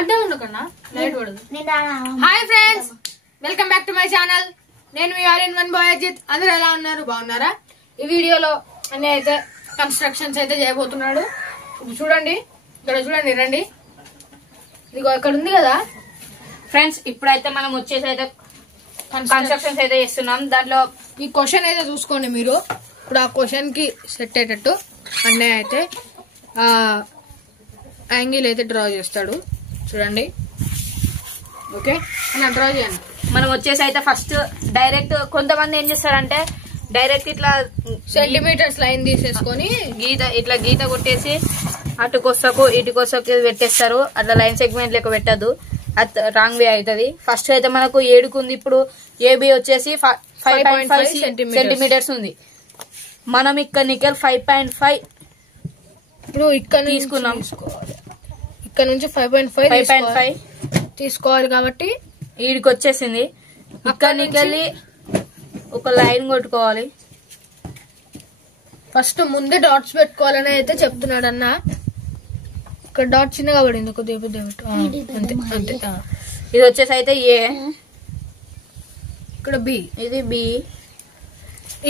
అడ్డం ఉండకన్నా లైట్ పడదు. Hi friends, welcome back to my channel. నేను మీ all in one boy Ajit. అందరూ ఎలా ఉన్నారు? బాగున్నారా? ఈ వీడియోలో అన్ని అయితే కన్స్ట్రక్షన్స్ అయితే చేయబోతున్నాడు. చూడండి, ఇక్కడ చూడండి, రండి. ఇదిగో ఇక్కడ ఉంది కదా ఫ్రెండ్స్. ఇప్పుడైతే మనం వచ్చేసి అయితే కన్స్ట్రక్షన్స్ అయితే చేస్తున్నాం. దాంట్లో ఈ క్వశ్చన్ అయితే చూసుకోండి మీరు. ఇప్పుడు ఆ క్వశ్చన్ కి సెట్ అయ్యేటట్టు అన్నయ్య అయితే యాంగిల్ అయితే డ్రా చేస్తాడు. చూడండి, ఓకే అన్న డ్రా చేయండి. మనం వచ్చేసి అయితే ఫస్ట్ డైరెక్ట్ కొంతమంది ఏం చేస్తారంటే డైరెక్ట్ ఇట్లా సెంటీమీటర్స్ లైన్ తీసేసుకొని గీత కొట్టేసి అటు కొసకు ఇటు కొసకు పెట్టేస్తారు. అట్లా లైన్ సెగ్మెంట్ లెక్క పెట్టద్దు, అది రాంగ్ వే అవుతుంది. ఫస్ట్ అయితే మనకు 7 ఉంది. ఇప్పుడు ఏబి వచ్చేసి 5.5 సెంటీమీటర్స్ ఉంది. మనం ఇక్కడ నికెల్ 5.5 ఇప్పుడు ఇక్కడ తీసుకున్నాం. ఇక్కడ నుంచి 5.5 తీసుకోవాలి కాబట్టి వీడికి వచ్చేసింది. ఇక్కడ నికెళ్ళి ఒక లైన్ కొట్టుకోవాలి. ఫస్ట్ ముందే డాట్స్ పెట్టుకోవాలని అయితే చెప్తున్నాడు అన్న. ఇక్కడ డాట్ చిన్నగా పడింది, కొద్దిగా పెద్ద అంతే అంతే. ఇది వచ్చేసి అయితే ఏ, ఇక్కడ బి, ఇది బి.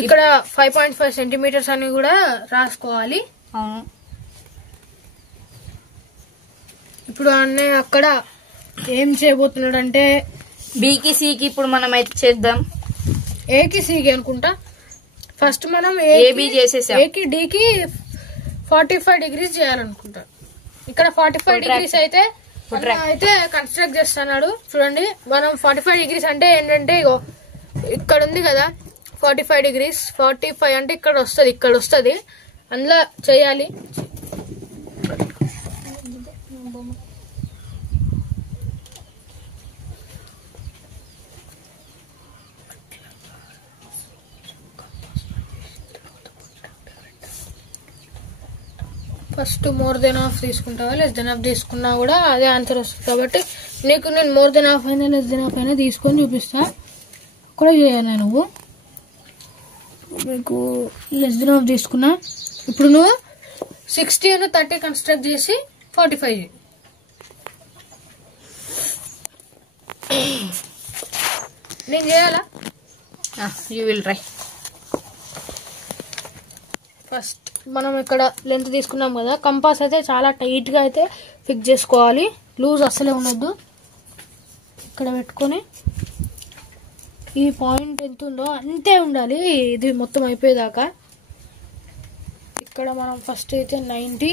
ఇక్కడ 5.5 సెంటీమీటర్స్ అని కూడా రాసుకోవాలి. అవును. ఇప్పుడు అన్నయ్య అక్కడ ఏం చేయబోతున్నాడు అంటే బికి సికి ఇప్పుడు మనం అయితే చేద్దాం. ఏకి సికి అనుకుంటా. ఫస్ట్ మనం ఏబి చేసేసాం. ఏకి డికి 45 డిగ్రీస్ చేయాలనుకుంటా. ఇక్కడ 45 డిగ్రీస్ అయితే కన్స్ట్రక్ట్ చేస్తున్నాడు. చూడండి, మనం 45 డిగ్రీస్ అంటే ఏంటంటే ఇగో ఇక్కడ ఉంది కదా 45 డిగ్రీస్. 45 అంటే ఇక్కడ వస్తుంది అందులో చేయాలి. ఫస్ట్ మోర్ దెన్ హాఫ్ తీసుకుంటావా లెస్ దెన్ హాఫ్ తీసుకున్నా కూడా అదే ఆన్సర్ వస్తుంది. కాబట్టి నీకు నేను మోర్ దెన్ హాఫ్ అయినా లెస్ దెన్ హాఫ్ అయినా తీసుకొని చూపిస్తా. కూడా చేయాలి. నువ్వు మీకు లెస్ దెన్ హాఫ్ తీసుకున్నా. ఇప్పుడు నువ్వు 60 అని 30 కన్స్ట్రక్ట్ చేసి 45 నేను చేయాలా? You will try. ఫస్ట్ మనం ఇక్కడ లెంత్ తీసుకున్నాం కదా, కంపాస్ అయితే చాలా టైట్ గా అయితే ఫిక్స్ చేసుకోవాలి. లూజ్ అస్సలే ఉండొద్దు. ఇక్కడ పెట్టుకొని ఈ పాయింట్ ఎంత ఉందో అంతే ఉండాలి, ఇది మొత్తం అయిపోయేదాకా. ఇక్కడ మనం ఫస్ట్ అయితే 90,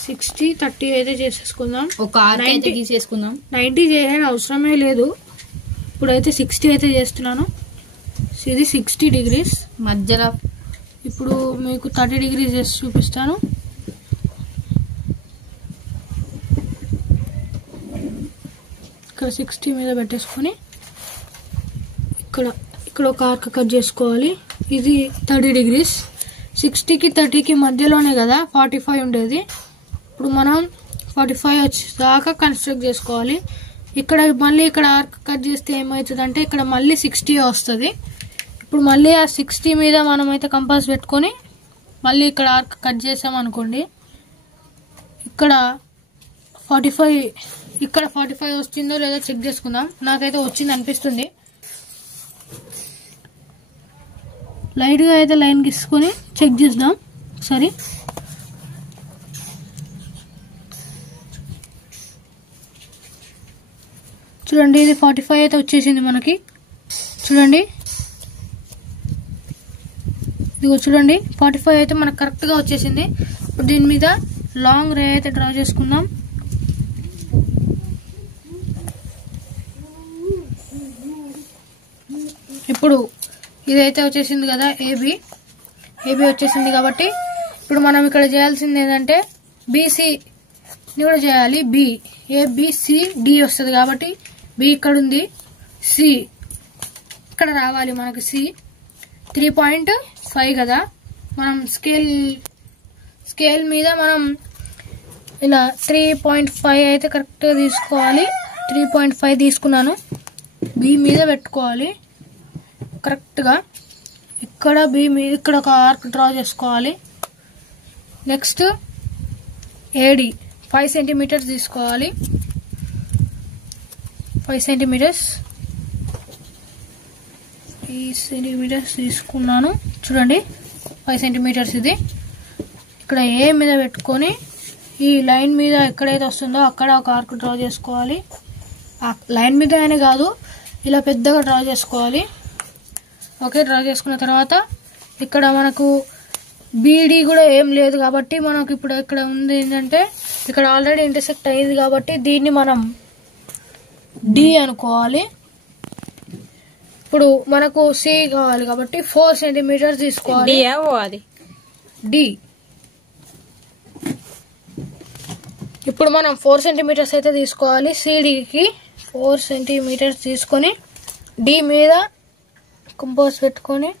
60, 30 అయితే చేసేసుకుందాం. ఒక 90 తీసేసుకుందాం. 90 చేయని అవసరమే లేదు. ఇప్పుడైతే 60 అయితే చేస్తున్నాను. ఇది 60 డిగ్రీస్ మధ్యలో. ఇప్పుడు మీకు 30 డిగ్రీస్ చేసి చూపిస్తాను. ఇక్కడ 60 మీద పెట్టేసుకొని ఇక్కడ ఒక ఆర్క్ కట్ చేసుకోవాలి. ఇది 30 డిగ్రీస్. 60కి 30కి మధ్యలోనే కదా 45 ఉండేది. ఇప్పుడు మనం 45 వచ్చేదాకా కన్స్ట్రక్ట్ చేసుకోవాలి. ఇక్కడ మళ్ళీ ఇక్కడ ఆర్క్ కట్ చేస్తే ఏమవుతుంది అంటే ఇక్కడ మళ్ళీ 60 వస్తుంది. ఇప్పుడు మళ్ళీ ఆ 60 మీద మనం అయితే కంపాస్ పెట్టుకొని మళ్ళీ ఇక్కడ ఆర్క్ కట్ చేసామనుకోండి, ఇక్కడ 45 వచ్చిందో లేదో చెక్ చేసుకుందాం. నాకైతే వచ్చింది అనిపిస్తుంది. లైట్గా అయితే లైన్ గీసుకొని చెక్ చేద్దాం ఒకసారి. చూడండి, ఇది 45 అయితే వచ్చేసింది మనకి. చూడండి, ఇదిగో చూడండి 45 అయితే మనకు కరెక్ట్గా వచ్చేసింది. ఇప్పుడు దీని మీద లాంగ్ రే అయితే డ్రా చేసుకుందాం. ఇప్పుడు ఇదైతే వచ్చేసింది కదా ఏబి వచ్చేసింది. కాబట్టి ఇప్పుడు మనం ఇక్కడ చేయాల్సింది ఏంటంటే బీసీని కూడా చేయాలి. ఏబిసిడి వస్తుంది కాబట్టి బి ఇక్కడ ఉంది, సి ఇక్కడ రావాలి మనకి. సి 3.5 కదా, మనం స్కేల్ మీద మనం ఇలా 3.5 అయితే కరెక్ట్గా తీసుకోవాలి. 3.5 తీసుకున్నాను. బి మీద పెట్టుకోవాలి కరెక్ట్గా. ఇక్కడ బి మీద ఇక్కడ ఒక ఆర్క్ డ్రా చేసుకోవాలి. నెక్స్ట్ ఏడి 5 సెంటీమీటర్స్ తీసుకోవాలి. 5 సెంటీమీటర్స్ తీసుకున్నాను. చూడండి 5 సెంటీమీటర్స్ ఇది. ఇక్కడ ఏ మీద పెట్టుకొని ఈ లైన్ మీద ఎక్కడైతే వస్తుందో అక్కడ ఒక ఆర్క్ డ్రా చేసుకోవాలి. ఆ లైన్ మీద అనే కాదు, ఇలా పెద్దగా డ్రా చేసుకోవాలి. ఓకే, డ్రా చేసుకున్న తర్వాత ఇక్కడ మనకు బీడీ కూడా ఏం లేదు కాబట్టి మనకు ఇప్పుడు ఇక్కడ ఉంది ఏంటంటే ఇక్కడ ఆల్రెడీ ఇంటర్సెక్ట్ అయ్యింది కాబట్టి దీన్ని మనం డి అనుకోవాలి. ఇప్పుడు మనకు సి కావాలి కాబట్టి 4 సెంటీమీటర్స్ తీసుకోవాలి. డి. ఇప్పుడు మనం 4 సెంటీమీటర్స్ అయితే తీసుకోవాలి. సిడికి 4 సెంటీమీటర్స్ తీసుకొని డి మీద కంపాస్ పెట్టుకొని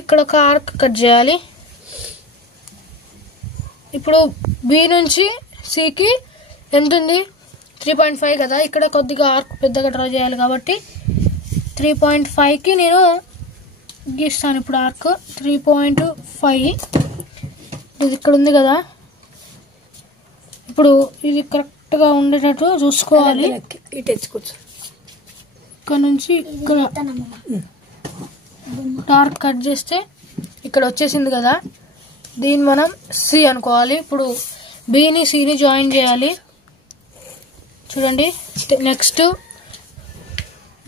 ఇక్కడ ఒక ఆర్క్ కట్ చేయాలి. ఇప్పుడు బి నుంచి సికి ఎంత ఉంది? 3.5 కదా. ఇక్కడ కొద్దిగా ఆర్క్ పెద్దగా డ్రా చేయాలి కాబట్టి 3.5కి నేను గీస్తాను. ఇప్పుడు ఆర్క్ 3.5 ఇది ఇక్కడ ఉంది కదా. ఇప్పుడు ఇది కరెక్ట్గా ఉండేటట్టు చూసుకోవాలి. ఇక్కడ నుంచి ఇక్కడ డార్క్ కట్ చేస్తే ఇక్కడ వచ్చేసింది కదా. దీన్ని మనం సి అనుకోవాలి. ఇప్పుడు బిని సిని జాయిన్ చేయాలి. చూడండి, నెక్స్ట్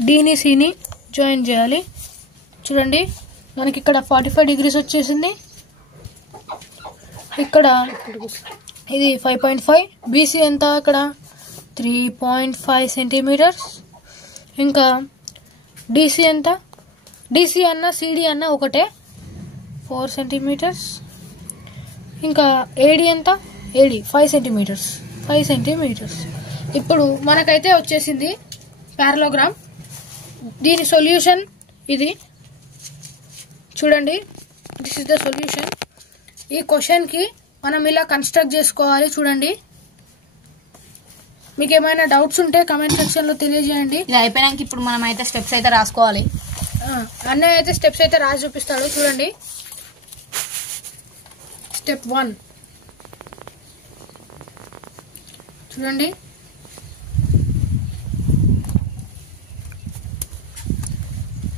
డిని సిని జాయిన్ చేయాలి. చూడండి మనకి ఇక్కడ 45 డిగ్రీస్ వచ్చేసింది. ఇక్కడ ఇది 5.5. బీసీ ఎంత? ఇక్కడ 3.5 సెంటీమీటర్స్. ఇంకా డిసి ఎంత? డిసి అన్న సిడి అన్న ఒకటే, 4 సెంటీమీటర్స్. ఇంకా ఏడి ఎంత? AD 5 centimetres. 5 సెంటీమీటర్స్. ఇప్పుడు మనకైతే వచ్చేసింది పారలోగ్రామ్. దీని సొల్యూషన్ ఇది. చూడండి, దిస్ ఇస్ ద సొల్యూషన్. ఈ క్వశ్చన్కి మనం ఇలా కన్స్ట్రక్ట్ చేసుకోవాలి. చూడండి, మీకు ఏమైనా డౌట్స్ ఉంటే కమెంట్ సెక్షన్లో తెలియజేయండి. ఇది అయిపోయాక ఇప్పుడు మనం అయితే స్టెప్స్ అయితే రాసుకోవాలి. అన్నయ్య అయితే స్టెప్స్ అయితే రాసి చూపిస్తాడు. చూడండి, స్టెప్ 1 చూడండి.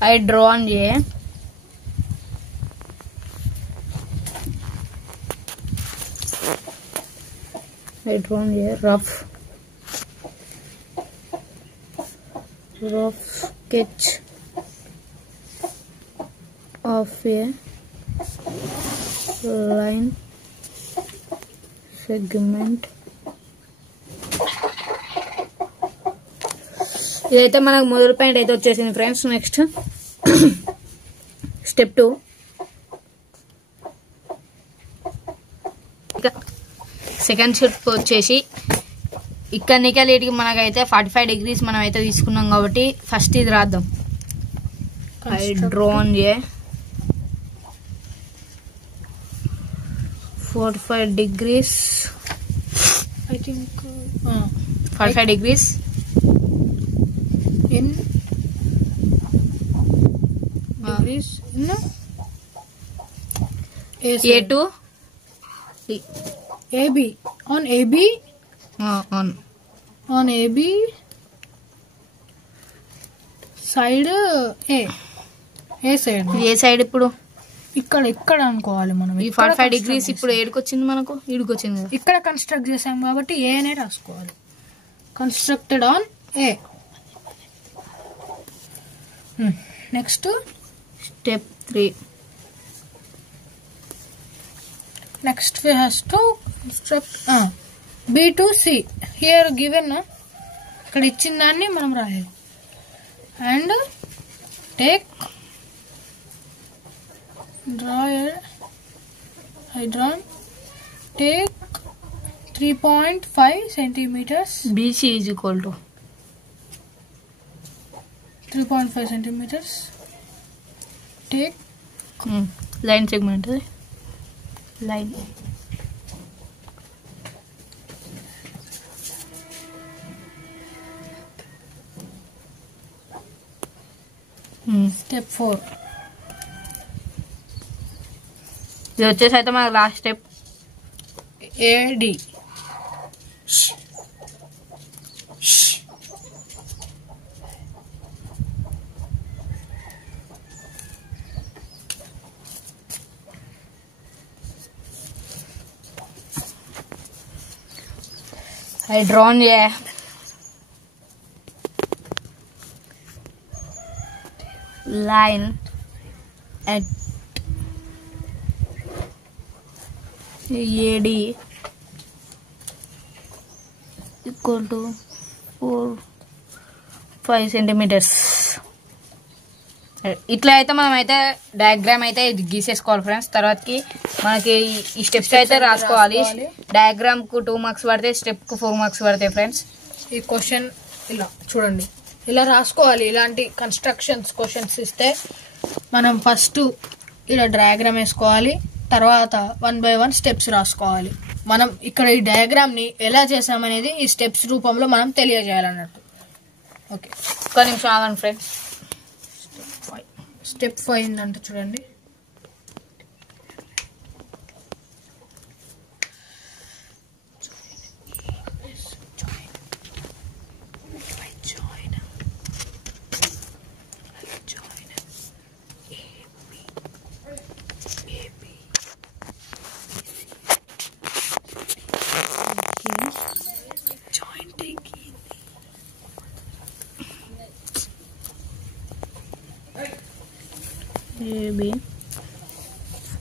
I drawn a rough sketch of a line segment. ఇదైతే మనకు మొదటి పాయింట్ అయితే వచ్చేసింది friends. Next step 2. Second step వచ్చేసి ఇక్కడ నికలేటికి మనకైతే 45 డిగ్రీస్ మనం అయితే తీసుకున్నాం కాబట్టి ఫస్ట్ ఇది రాద్దాం. I drawn A 45 degrees. I think 45 degrees in degrees in A to AB on AB on AB side A side. A side ఇప్పుడు ఇక్కడ అనుకోవాలి మనం. ఈ 45 డిగ్రీస్ ఇప్పుడు ఏడుకొచ్చింది మనకు, ఈడుకొచ్చింది కదా. ఇక్కడ కన్స్ట్రక్ట్ చేసాం కాబట్టి ఏ అనే రాసుకోవాలి. Constructed on a. Next step 3. Next we has to construct B to C. Here given ఇక్కడ ఇచ్చిన దాన్ని మనం రాయాలి. And take take 3.5 centimeters. BC is equal to 3.5 centimeters. Take line segment. Line. Step 4. ఇది వచ్చేసి అయితే మనకు last step. AD. I drawn line at AD equal to 4-5 centimeters. ఇట్లా అయితే మనం అయితే డయాగ్రామ్ అయితే గీసేసుకోవాలి ఫ్రెండ్స్. తర్వాతకి మనకి ఈ స్టెప్స్ అయితే రాసుకోవాలి. డయాగ్రామ్ కు 2 మార్క్స్ పడతాయి, స్టెప్ కు 4 మార్క్స్ పడతాయి ఫ్రెండ్స్. ఈ క్వశ్చన్ ఇలా చూడండి, ఇలా రాసుకోవాలి. ఇలాంటి కన్స్ట్రక్షన్స్ క్వశ్చన్స్ ఇస్తే మనం ఫస్ట్ ఇలా డయాగ్రామ్ వేసుకోవాలి, తర్వాత 1 by 1 స్టెప్స్ రాసుకోవాలి. మనం ఇక్కడ ఈ డయాగ్రామ్ ని ఎలా చేసామనేది ఈ స్టెప్స్ రూపంలో మనం తెలియజేయాలన్నట్టు. ఓకే, ఒక్క నిమిషం ఆగండి ఫ్రెండ్స్. స్టెప్ 5 అంటే చూడండి, AB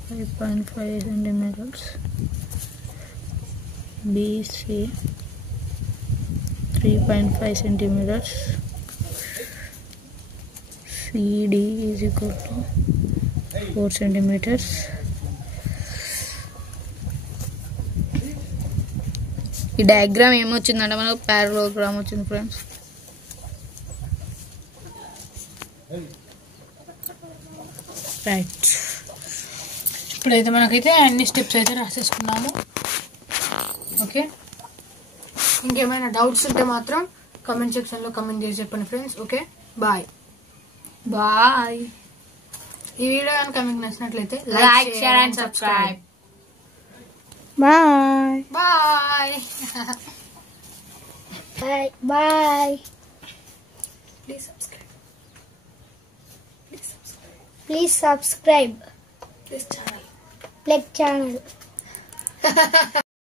5.5 centimeters, BC 3.5 centimeters, CD is equal to 4 centimeters. ఈ డయాగ్రామ్ ఏమొచ్చిందంటే మనకు పారలోగ్రామ్ వచ్చింది ఫ్రెండ్స్. రైట్, ఇప్పుడైతే మనకైతే అన్ని స్టెప్స్ అయితే రాసేసుకున్నాము. ఓకే, ఇంకేమైనా డౌట్స్ ఉంటే మాత్రం కమెంట్ సెక్షన్లో కమెంట్ చేసి చెప్పండి ఫ్రెండ్స్. Okay, bye bye. ఈ వీడియో కనుక మీకు నచ్చినట్లయితే like, share and subscribe. Bye bye Bye. Bye. Please subscribe. Please subscribe. This channel. Like channel.